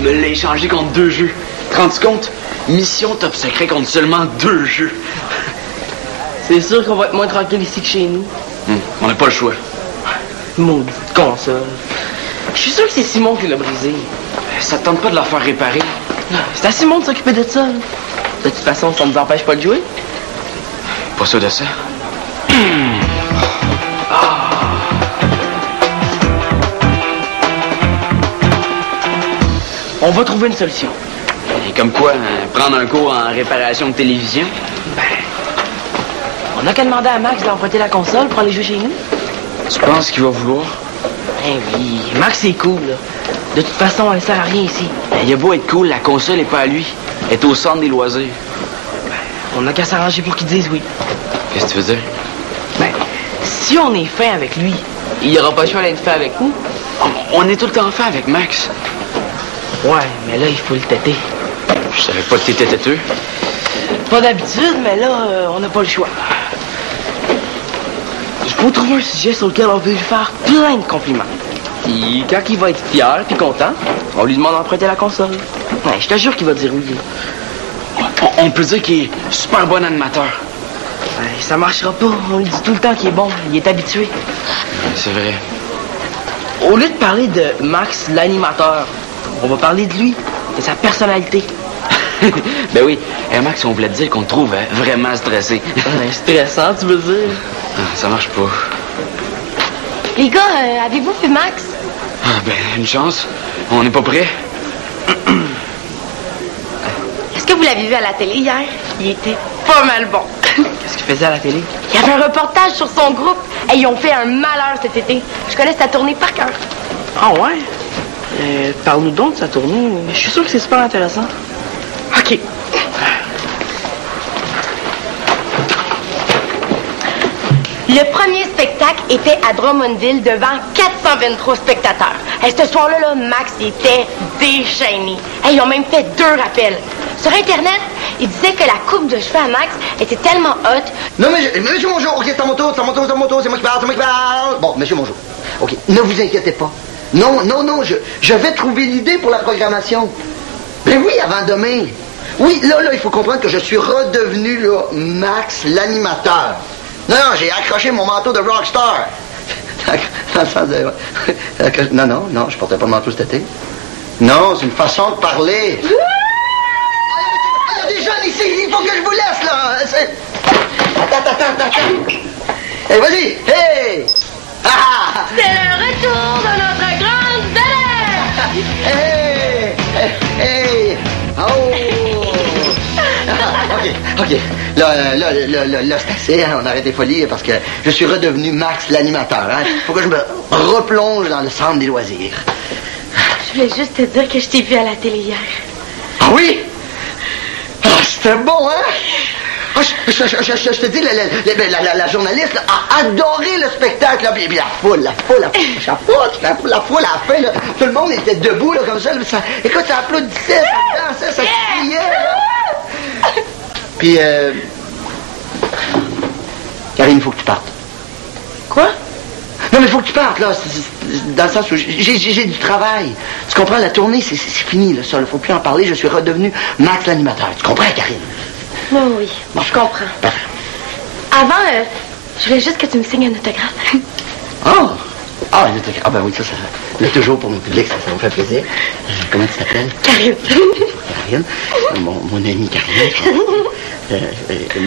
il me l'a échangé contre 2 jeux. Te rends-tu compte? Mission top secret contre seulement 2 jeux. C'est sûr qu'on va être moins tranquille ici que chez nous. On n'a pas le choix. Maudite console. Je suis sûr que c'est Simon qui l'a brisé. Ça te tente pas de la faire réparer? C'est à Simon de s'occuper de ça. De toute façon, ça ne nous empêche pas de jouer. Pas sûr de ça. On va trouver une solution. Et comme quoi, prendre un cours en réparation de télévision? On n'a qu'à demander à Max d'emprunter la console pour aller jouer chez nous. Tu penses qu'il va vouloir? Eh oui, Max c'est cool, là. De toute façon, elle sert à rien ici. Il a beau être cool, la console n'est pas à lui. Elle est au centre des loisirs. On n'a qu'à s'arranger pour qu'il dise oui. Qu'est-ce que tu veux dire? Si on est fin avec lui, il n'y aura pas le choix d'être fin avec nous. On est tout le temps fin avec Max. Ouais, mais là, il faut le têter. Je savais pas que t'étais têteux. Pas d'habitude, mais là, on n'a pas le choix. Il faut trouver un sujet sur lequel on veut lui faire plein de compliments. Puis quand il va être fier puis content, on lui demande d'emprunter la console. Ouais, je te jure qu'il va dire oui. On peut dire qu'il est super bon animateur. Ouais, ça marchera pas. On lui dit tout le temps qu'il est bon. Il est habitué. C'est vrai. Au lieu de parler de Max, l'animateur, on va parler de lui, de sa personnalité. Ben oui. Et Max, on voulait te dire qu'on te trouve vraiment stressé. Stressant, tu veux dire? Ça marche pas. Les gars, avez-vous vu Max? Ben, une chance. On n'est pas prêts. Est-ce que vous l'avez vu à la télé hier? Il était pas mal bon. Qu'est-ce qu'il faisait à la télé? Il y avait un reportage sur son groupe. Et ils ont fait un malheur cet été. Je connais sa tournée par cœur. Ah ouais? Parle-nous donc de sa tournée. Je suis sûr que c'est super intéressant. OK. Le premier spectacle était à Drummondville devant 423 spectateurs. Et ce soir-là, Max était déchaîné. Et ils ont même fait 2 rappels. Sur Internet, ils disaient que la coupe de cheveux à Max était tellement haute. Non, mais monsieur Mongeau, OK, c'est mon tour, c'est mon tour, c'est moi qui parle, Bon, monsieur Mongeau, OK, ne vous inquiétez pas. Non, je vais trouver l'idée pour la programmation. Ben oui, avant demain. Oui, là, il faut comprendre que je suis redevenu, Max, l'animateur. Non, j'ai accroché mon manteau de rockstar. Dans le sens de... Non, je portais pas de manteau cet été. Non, c'est une façon de parler. Il y a des jeunes ici, il faut que je vous laisse, là. Attends. Hey, vas-y, hey! Ah! C'est le retour de notre grande vedette! Hey! Oh! OK. Là, c'est assez, hein? On arrête les folies parce que je suis redevenu Max, l'animateur, hein? Faut que je me replonge dans le centre des loisirs. Je voulais juste te dire que je t'ai vu à la télé hier. Ah oui? Ah, c'était bon, hein? Ah, je te dis, la journaliste là, a adoré le spectacle, là, puis la foule, à la fin, là, tout le monde était debout, là, comme ça, écoute, ça applaudissait, ça dansait, ça criait, là. Puis, Karine, il faut que tu partes. Quoi? Non, mais il faut que tu partes, là, dans le sens où j'ai du travail. Tu comprends, la tournée, c'est fini, là, ça, il ne faut plus en parler, je suis redevenu Max l'animateur. Tu comprends, Karine? Oui, bon, je comprends. Parfait. Avant, je voulais juste que tu me signes un autographe. Oh! Ah, un autographe. Ah, ben oui, ça, là, toujours pour mon public, ça me fait plaisir. Comment tu t'appelles? Karine. Karine. Mon ami Karine.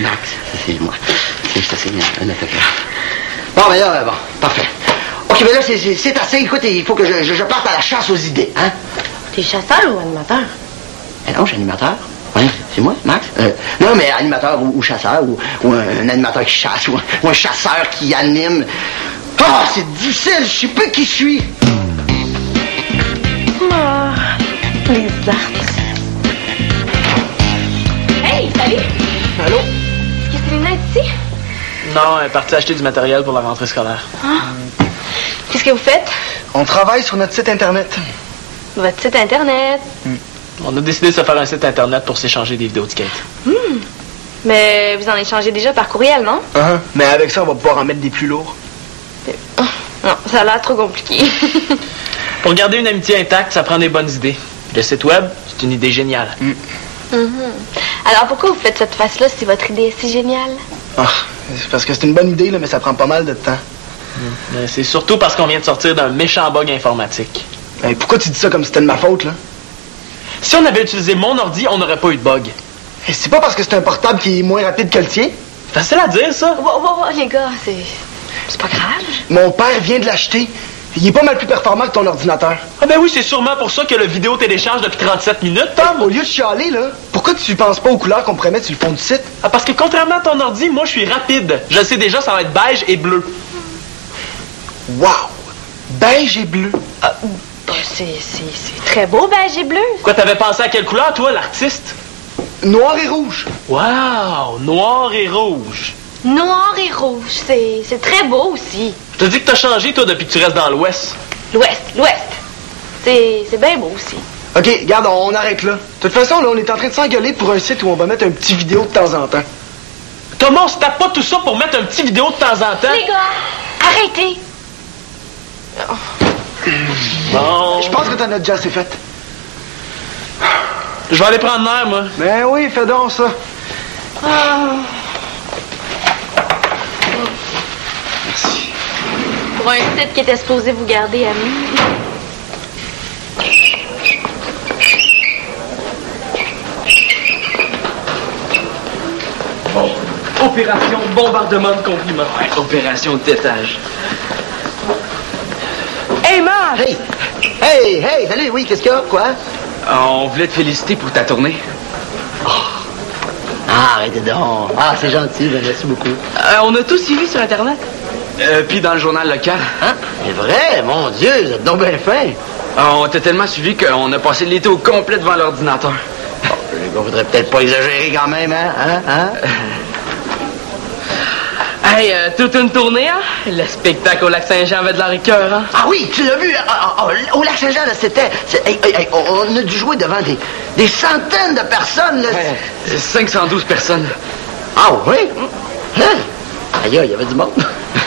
Max, ça, c'est moi. Je te signe un autographe. Bon, ben là, bon, parfait. OK, ben là, c'est assez. Écoute, il faut que je parte à la chasse aux idées, hein? T'es chasseur ou animateur? Non, je suis animateur. Oui, c'est moi, Max. Non, mais animateur ou chasseur, ou un animateur qui chasse, ou un chasseur qui anime. Ah, c'est difficile, je sais pas qui je suis. Ah, les arts. Hey, salut! Allô? Est-ce que Célina est ici? Non, elle est partie acheter du matériel pour la rentrée scolaire. Ah. Qu'est-ce que vous faites? On travaille sur notre site Internet. Votre site Internet. On a décidé de se faire un site Internet pour s'échanger des vidéos de skate. Mais vous en échangez déjà par courriel, non? Mais avec ça, on va pouvoir en mettre des plus lourds. Non, ça a l'air trop compliqué. Pour garder une amitié intacte, ça prend des bonnes idées. Le site web, c'est une idée géniale. Alors pourquoi vous faites cette face-là si votre idée est si géniale? Ah, c'est parce que c'est une bonne idée, là, mais ça prend pas mal de temps. Mais c'est surtout parce qu'on vient de sortir d'un méchant bug informatique. Hey, pourquoi tu dis ça comme si c'était de ma faute, là? Si on avait utilisé mon ordi, on n'aurait pas eu de bug. Hey, c'est pas parce que c'est un portable qui est moins rapide que le tien? Facile à dire, ça. Les gars, c'est pas grave. Mon père vient de l'acheter. Il est pas mal plus performant que ton ordinateur. Ah ben oui, c'est sûrement pour ça que le vidéo télécharge depuis 37 minutes, Tom. Au lieu de chialer, là, pourquoi tu penses pas aux couleurs qu'on pourrait mettre sur le fond du site? Ah, parce que contrairement à ton ordi, moi, je suis rapide. Je le sais déjà, ça va être beige et bleu. Wow! Beige et bleu. C'est très beau, beige et bleu. Quoi, t'avais pensé à quelle couleur, toi, l'artiste? Noir et rouge. Wow! Noir et rouge. Noir et rouge, c'est très beau aussi. Je te dis que t'as changé, toi, depuis que tu restes dans l'Ouest. L'Ouest. C'est bien beau aussi. OK, regarde, on arrête là. De toute façon, là, on est en train de s'engueuler pour un site où on va mettre un petit vidéo de temps en temps. Thomas, on se tape pas tout ça pour mettre un petit vidéo de temps en temps? Les gars, arrêtez. Bon. Je pense que t'en as déjà assez fait. Je vais aller prendre l'air, moi. Ben oui, fais donc ça. Merci. Pour un site qui était supposé vous garder amis. Opération bombardement de compliments. Ouais, opération tétage. Hey, Marc! Hey, salut, oui, qu'est-ce qu'il y a, quoi? On voulait te féliciter pour ta tournée. Ah, arrêtez donc. Ah, c'est gentil, ben, merci beaucoup. On a tout suivi sur Internet. Puis dans le journal local. Hein? C'est vrai, mon Dieu, vous êtes donc bien fin. On t'a tellement suivi qu'on a passé l'été au complet devant l'ordinateur. On voudrait peut-être pas exagérer quand même, hein? Hey, toute une tournée, hein? Le spectacle au Lac-Saint-Jean avait de la rigueur, hein? Ah oui, tu l'as vu, au Lac-Saint-Jean, là, c'était... on a dû jouer devant des centaines de personnes, là. Ouais, 512 personnes. Ah oui? Hein? Aïe, il y avait du monde.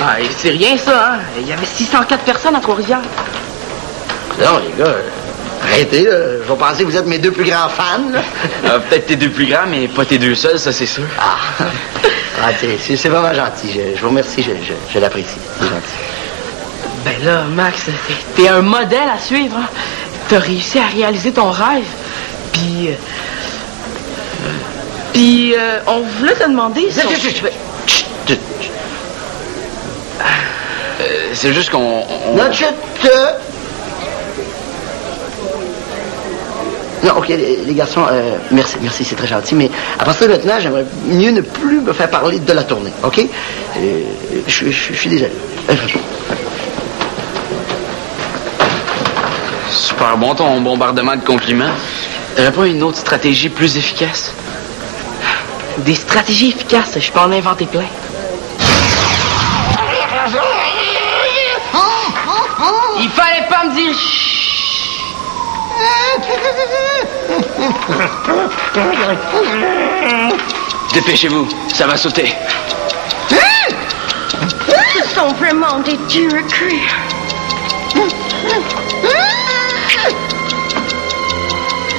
Ah, c'est rien, ça, hein? Il y avait 604 personnes à Trois-Rivières. Non, les gars, arrêtez, là. Je vais penser que vous êtes mes deux plus grands fans, là. Peut-être tes deux plus grands, mais pas tes deux seuls, ça c'est sûr. C'est vraiment gentil. Je vous remercie, je l'apprécie. C'est gentil. Ben là, Max, t'es un modèle à suivre, hein? T'as réussi à réaliser ton rêve. Puis, on voulait te demander si C'est juste qu'on... Non, Non, OK, les garçons, merci, c'est très gentil, mais à partir de maintenant, j'aimerais mieux ne plus me faire parler de la tournée, OK? Je suis désolé. Super bon ton bombardement de compliments. T'aurais pas une autre stratégie plus efficace? des stratégies efficaces, je peux en inventer plein. Il fallait pas me dire Dépêchez-vous, ça va sauter. Ce sont vraiment des durs à cuire.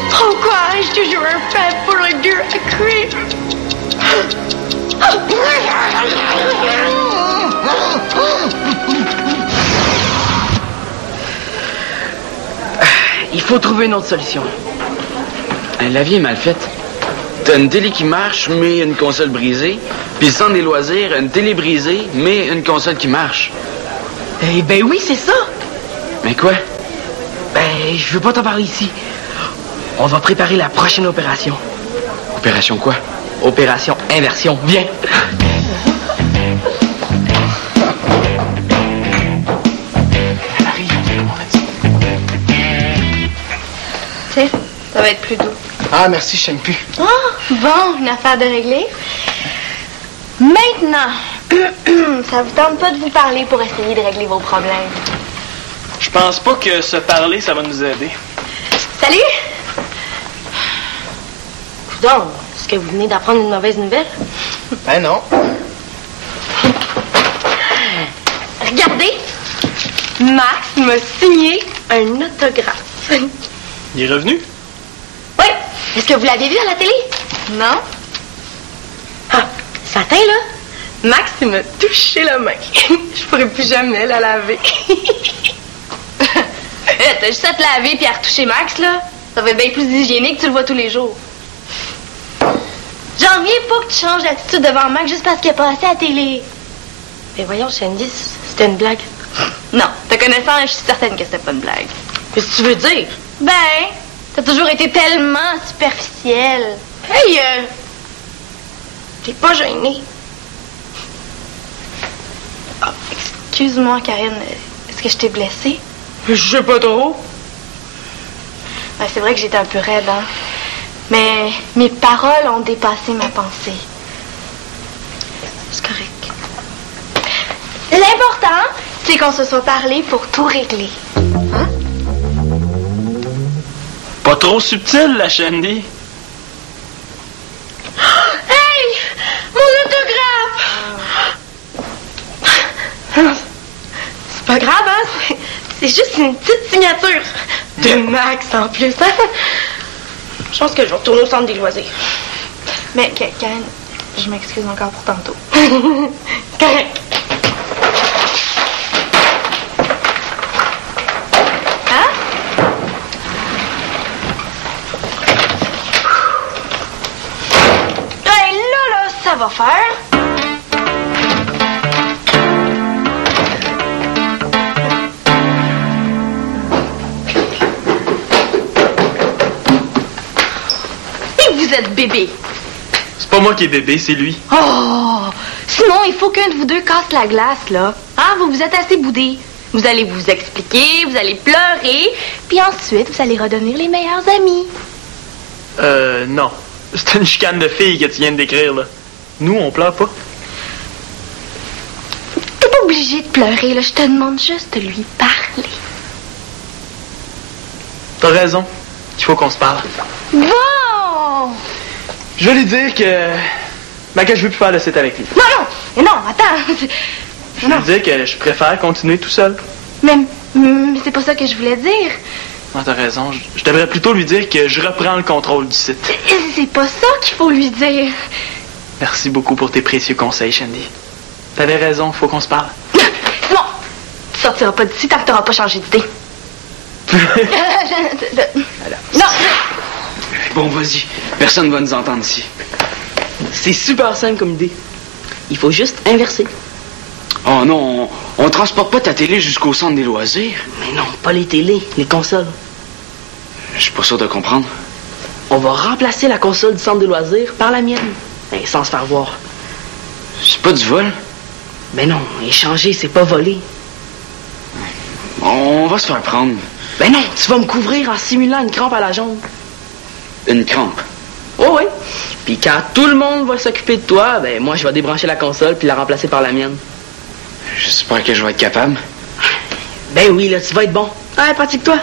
Pourquoi ai-je toujours un fait pour les durs à cuire? Il faut trouver une autre solution. La vie est mal faite. T'as une télé qui marche, mais une console brisée. Puis le centre des loisirs, une télé brisée, mais une console qui marche. Eh ben oui, c'est ça. Mais quoi? Ben, je veux pas t'en parler ici. On va préparer la prochaine opération. Opération quoi? Opération inversion. Viens. Tiens, ça va être plus doux. Ah, merci, je t'aime plus. Oh, bon, une affaire de régler. Maintenant, ça vous tente pas de vous parler pour essayer de régler vos problèmes? Je pense pas que se parler, ça va nous aider. Salut! Donc, est-ce que vous venez d'apprendre une mauvaise nouvelle? Ben non. Regardez! Max m'a signé un autographe. Il est revenu? Est-ce que vous l'aviez vu à la télé? Non. Ah, ce matin, là, Max, il m'a touché la main. Je pourrais plus jamais la laver. T'as juste à te laver puis à retoucher Max, là. Ça va être bien plus hygiénique que tu le vois tous les jours. J'en reviens pas que tu changes d'attitude devant Max juste parce qu'il a passé à la télé. Mais voyons, Shandy, c'était une blague. Non, te connaissant, je suis certaine que c'était pas une blague. Qu'est-ce que tu veux dire? Ben, t'as toujours été tellement superficielle. Hey, t'es pas gênée. Oh, excuse-moi, Karine. Est-ce que je t'ai blessée? Je sais pas trop. Ben, c'est vrai que j'étais un peu raide, hein. Mais mes paroles ont dépassé ma pensée. C'est correct. L'important, c'est qu'on se soit parlé pour tout régler. Hein? Pas trop subtil, la Shandy. Hey! Mon autographe! C'est pas grave, hein? C'est juste une petite signature. De Max, en plus, hein? Je pense que je vais retourner au centre des loisirs. Mais, Karen, je m'excuse encore pour tantôt. Correct. Hein? Ben là, ça va faire. Vous êtes bébé. C'est pas moi qui est bébé, c'est lui. Oh! Sinon, il faut qu'un de vous deux casse la glace, là. Ah, vous vous êtes assez boudés. Vous allez vous expliquer, vous allez pleurer, puis ensuite, vous allez redevenir les meilleurs amis. Non. C'est une chicane de filles que tu viens de décrire, là. Nous, on pleure pas. T'es pas obligé de pleurer, là. Je te demande juste de lui parler. T'as raison. Il faut qu'on se parle. Bon! Je vais lui dire que... Ben, que je veux plus faire le site avec lui. Non, non! Mais non, attends! Je vais lui dire que je préfère continuer tout seul. Mais c'est pas ça que je voulais dire. Non, t'as raison. Je devrais plutôt lui dire que je reprends le contrôle du site. C'est pas ça qu'il faut lui dire. Merci beaucoup pour tes précieux conseils, Shandy. T'avais raison, faut qu'on se parle. C'est bon! Tu sortiras pas d'ici tant que t'auras pas changé d'idée. Non! Bon, vas-y. Personne va nous entendre ici. C'est super simple comme idée. Il faut juste inverser. Oh non, on transporte pas ta télé jusqu'au centre des loisirs. Mais non, pas les télés, les consoles. Je suis pas sûr de comprendre. On va remplacer la console du centre des loisirs par la mienne. Ben, sans se faire voir. C'est pas du vol? Ben non, échanger, c'est pas voler. On va se faire prendre. Ben non, tu vas me couvrir en simulant une crampe à la jambe. Une crampe? Oh oui. Puis quand tout le monde va s'occuper de toi, ben moi je vais débrancher la console puis la remplacer par la mienne. J'espère que je vais être capable. Ben oui, là, tu vas être bon. Allez, pratique-toi.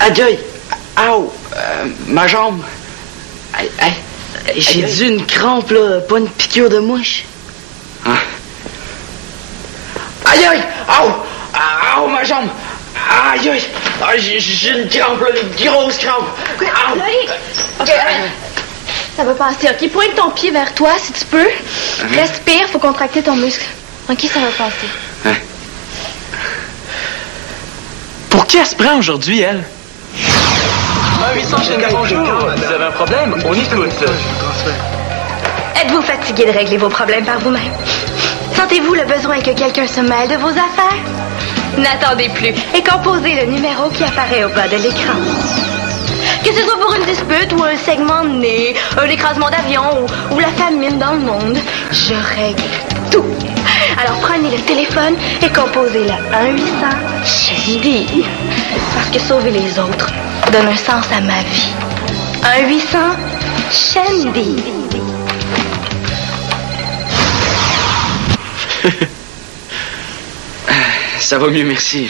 Aïe! Ow! Ma jambe! J'ai dû une crampe, là, pas une piqûre de mouche. Ah. Aïe! Ow! Ow, ma jambe! Aïe! J'ai une crampe, là, une grosse crampe! OK, ça va passer. OK, pointe ton pied vers toi, si tu peux. Respire, faut contracter ton muscle. OK, ça va passer. Hein? Pour qui elle se prend aujourd'hui, elle? 1-800 bonjour. Vous avez un problème? On écoute. Êtes-vous fatigué de régler vos problèmes par vous-même? Sentez-vous le besoin que quelqu'un se mêle de vos affaires? N'attendez plus et composez le numéro qui apparaît au bas de l'écran. Que ce soit pour une dispute ou un segment de nez, un écrasement d'avion ou la famine dans le monde, je règle tout. Alors prenez le téléphone et composez le 1-800-SHANDY. Parce que sauver les autres donne un sens à ma vie. 1-800-SHANDY. Ça va mieux, merci.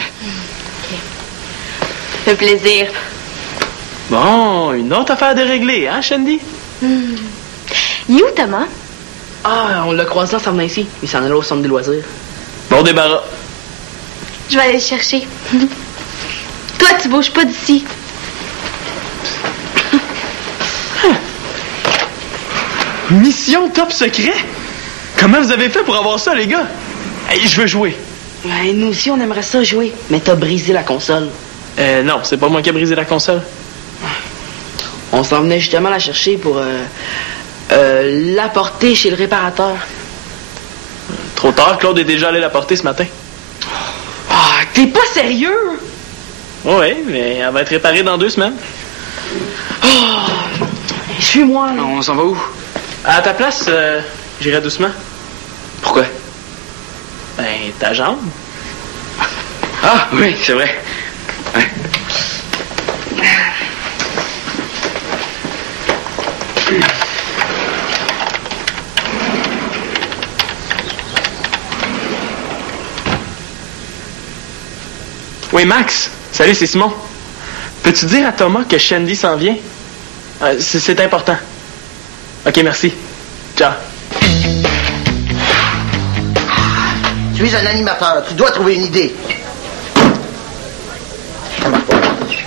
Ça fait plaisir. Bon, une autre affaire de régler, hein, Shandy? Il est où, Thomas? Ah, on l'a croisé en s'en venant ici. Il s'en allait au centre des loisirs. Bon débarras. Je vais aller le chercher. Toi, tu bouges pas d'ici. Mission top secret? Comment vous avez fait pour avoir ça, les gars? Hey, je veux jouer. Ouais, nous aussi, on aimerait ça jouer. Mais t'as brisé la console. Non, c'est pas moi qui ai brisé la console. On s'en venait justement la chercher pour l'apporter chez le réparateur. Trop tard, Claude est déjà allé la porter ce matin. Ah, t'es pas sérieux? Oui, mais elle va être réparée dans 2 semaines. Oh, suis-moi, là. On s'en va où? À ta place, j'irai doucement. Pourquoi? Ben, ta jambe. Ah, oui, c'est vrai. Ouais. Oui, Max. Salut, c'est Simon. Peux-tu dire à Thomas que Shandy s'en vient? C'est important. OK, merci. Ciao. Tu es un animateur, tu dois trouver une idée.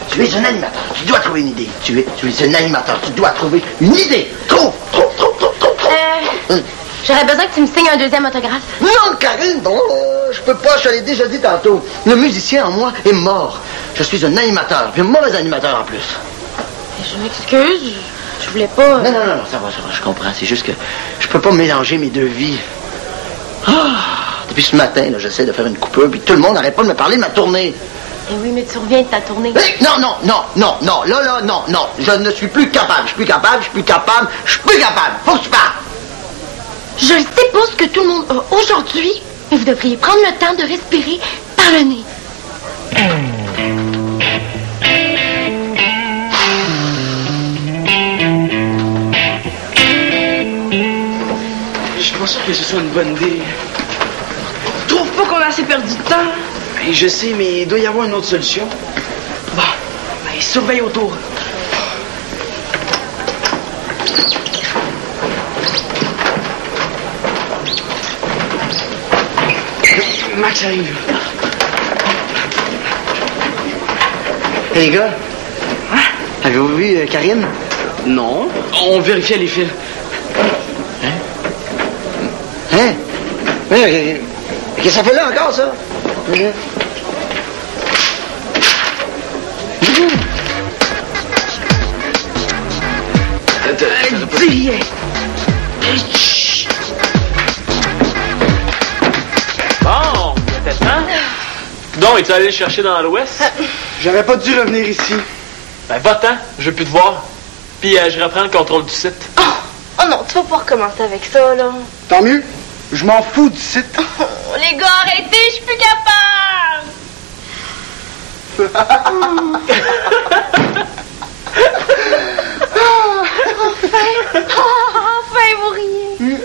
Tu es un animateur, tu dois trouver une idée. Tu es un animateur, tu dois trouver une idée. Trouve. J'aurais besoin que tu me signes un 2e autographe. Non, Karine, non, je peux pas, je te l'ai déjà dit tantôt. Le musicien en moi est mort. Je suis un animateur, puis un mauvais animateur en plus. Je m'excuse, je voulais pas... Non, ça va, je comprends. C'est juste que je peux pas mélanger mes 2 vies. Depuis ce matin, là, j'essaie de faire une coupure, puis tout le monde n'arrête pas de me parler de ma tournée. Eh oui, mais tu reviens de ta tournée. Hey, non, non. Je ne suis plus capable. Je suis plus capable. Faut que tu parles. Je ne sais pas ce que tout le monde a aujourd'hui, mais vous devriez prendre le temps de respirer par le nez. Je suis pas sûr que ce soit une bonne idée. Trouve pas qu'on a assez perdu de temps? Ben, je sais, mais il doit y avoir une autre solution. Bon, ben, surveille autour. Max arrive. Hey, les gars. Avez-vous vu Karine? Non. On vérifiait les fils. Hein? Qu'est-ce que ça fait là encore, ça? Dis rien. Bon, peut-être temps. Donc, es-tu allé le chercher dans l'ouest? J'aurais pas dû revenir ici. Ben, va-t'en. Je veux plus te voir. Puis, je reprends le contrôle du site. Oh non, tu vas pas recommencer avec ça, là. Tant mieux. Je m'en fous du site. Oh, les gars, arrêtez, je suis plus capable. Enfin, vous riez.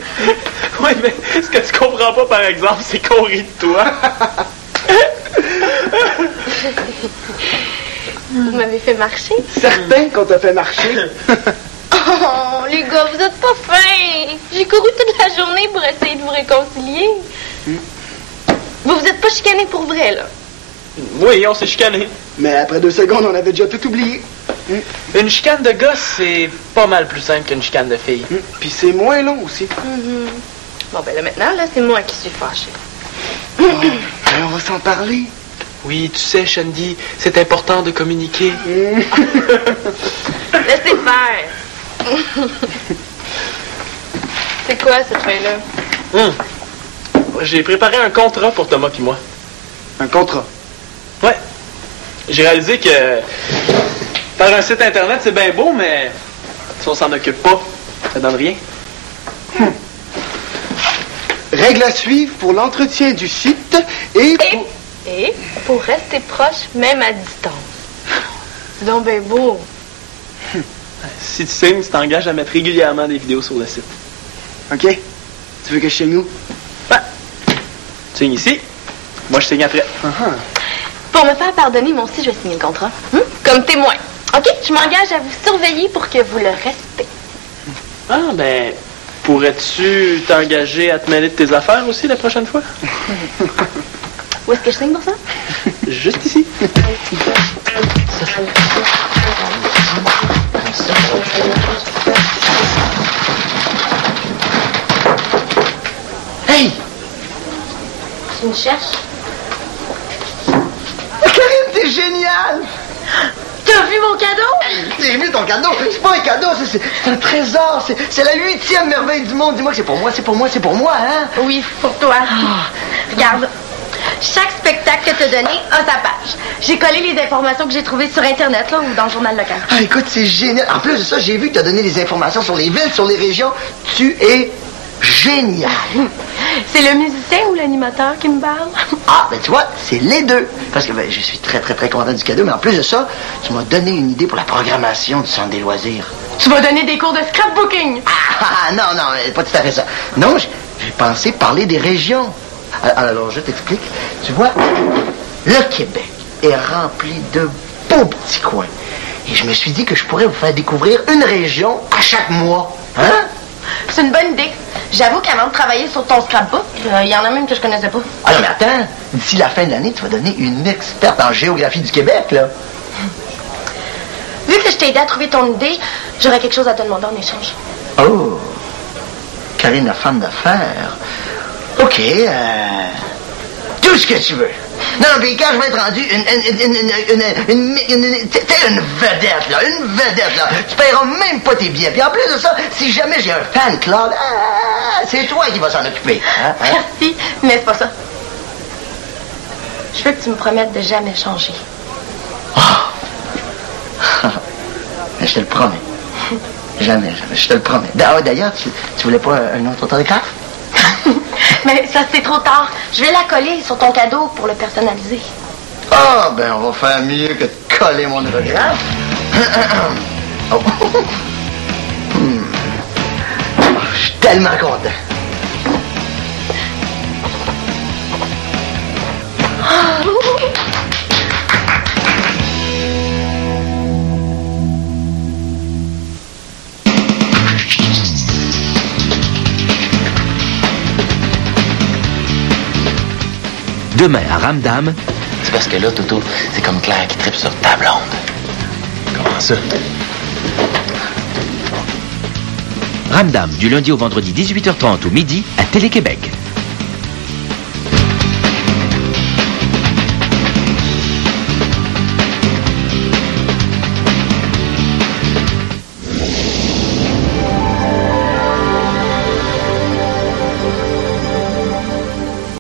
Oui, mais ce que tu comprends pas, par exemple, c'est qu'on rit de toi. Vous m'avez fait marcher. Certain qu'on t'a fait marcher. Oh, les gars, vous êtes pas fins. J'ai couru toute la journée pour essayer de vous réconcilier. Vous êtes pas chicanés pour vrai, là. Oui, on s'est chicané. Mais après 2 secondes, on avait déjà tout oublié. Une chicane de gosse, c'est pas mal plus simple qu'une chicane de fille. Puis c'est moins long aussi. Bon, ben là, maintenant, là, c'est moi qui suis fâchée. Alors on va s'en parler. Oui, tu sais, Shandy, c'est important de communiquer. Laissez faire. C'est quoi, cette feuille-là? J'ai préparé un contrat pour Thomas puis moi. Un contrat. Ouais. J'ai réalisé que faire un site Internet, c'est bien beau, mais si on s'en occupe pas, ça donne rien. Règle à suivre pour l'entretien du site et pour... Et pour rester proche, même à distance. C'est donc bien beau. Si tu signes, tu t'engages à mettre régulièrement des vidéos sur le site. OK. Tu veux que je signe où? Ben, tu signes ici. Moi, je signe après. Pour me faire pardonner, moi aussi, je vais signer le contrat. Comme témoin. OK? Je m'engage à vous surveiller pour que vous le respectez. Ah, ben, pourrais-tu t'engager à te mêler de tes affaires aussi la prochaine fois? Où est-ce que je signe pour ça? Juste ici. Tu me cherches? Karine, t'es géniale! T'as vu mon cadeau? J'ai vu ton cadeau. C'est pas un cadeau, c'est un trésor. C'est la 8e merveille du monde. Dis-moi que c'est pour moi, c'est pour moi, c'est pour moi, hein? Oui, pour toi. Regarde. Chaque spectacle que t'as donné a sa page. J'ai collé les informations que j'ai trouvées sur Internet, là, ou dans le journal local. Ah, écoute, c'est génial. En plus de ça, j'ai vu que t'as donné des informations sur les villes, sur les régions. Tu es génial. C'est le musicien ou l'animateur qui me parle? Ah, ben tu vois, c'est les deux. Parce que je suis très, très, très content du cadeau. Mais en plus de ça, tu m'as donné une idée pour la programmation du Centre des loisirs. Tu vas donner des cours de scrapbooking. Non, pas tout à fait ça. Non, j'ai pensé parler des régions. Alors, je t'explique. Tu vois, le Québec est rempli de beaux petits coins. Et je me suis dit que je pourrais vous faire découvrir une région à chaque mois. Hein? C'est une bonne idée. J'avoue qu'avant de travailler sur ton scrapbook, il y en a même que je connaissais pas. Ah non, mais attends. D'ici la fin de l'année, tu vas donner une experte en géographie du Québec, là. Vu que je t'ai aidé à trouver ton idée, j'aurais quelque chose à te demander en échange. Oh. Karine, la femme d'affaires. OK, tout ce que tu veux. Non, puis quand je vais être rendu une vedette, là, tu paieras même pas tes billets. Puis en plus de ça, si jamais j'ai un fan club, c'est toi qui vas s'en occuper. Hein? Merci, mais c'est pas ça. Je veux que tu me promettes de jamais changer. Je te le promets. Jamais, je te le promets. D'ailleurs, tu voulais pas un autre autographe? Mais ça, c'est trop tard. Je vais la coller sur ton cadeau pour le personnaliser. Ah, ben, on va faire mieux que de coller mon autographe. Oh. Je suis tellement content. Demain à Ramdam. C'est parce que là, Toto, c'est comme Claire qui tripe sur ta blonde. Comment ça? Ramdam, du lundi au vendredi 18h30 ou midi à Télé-Québec.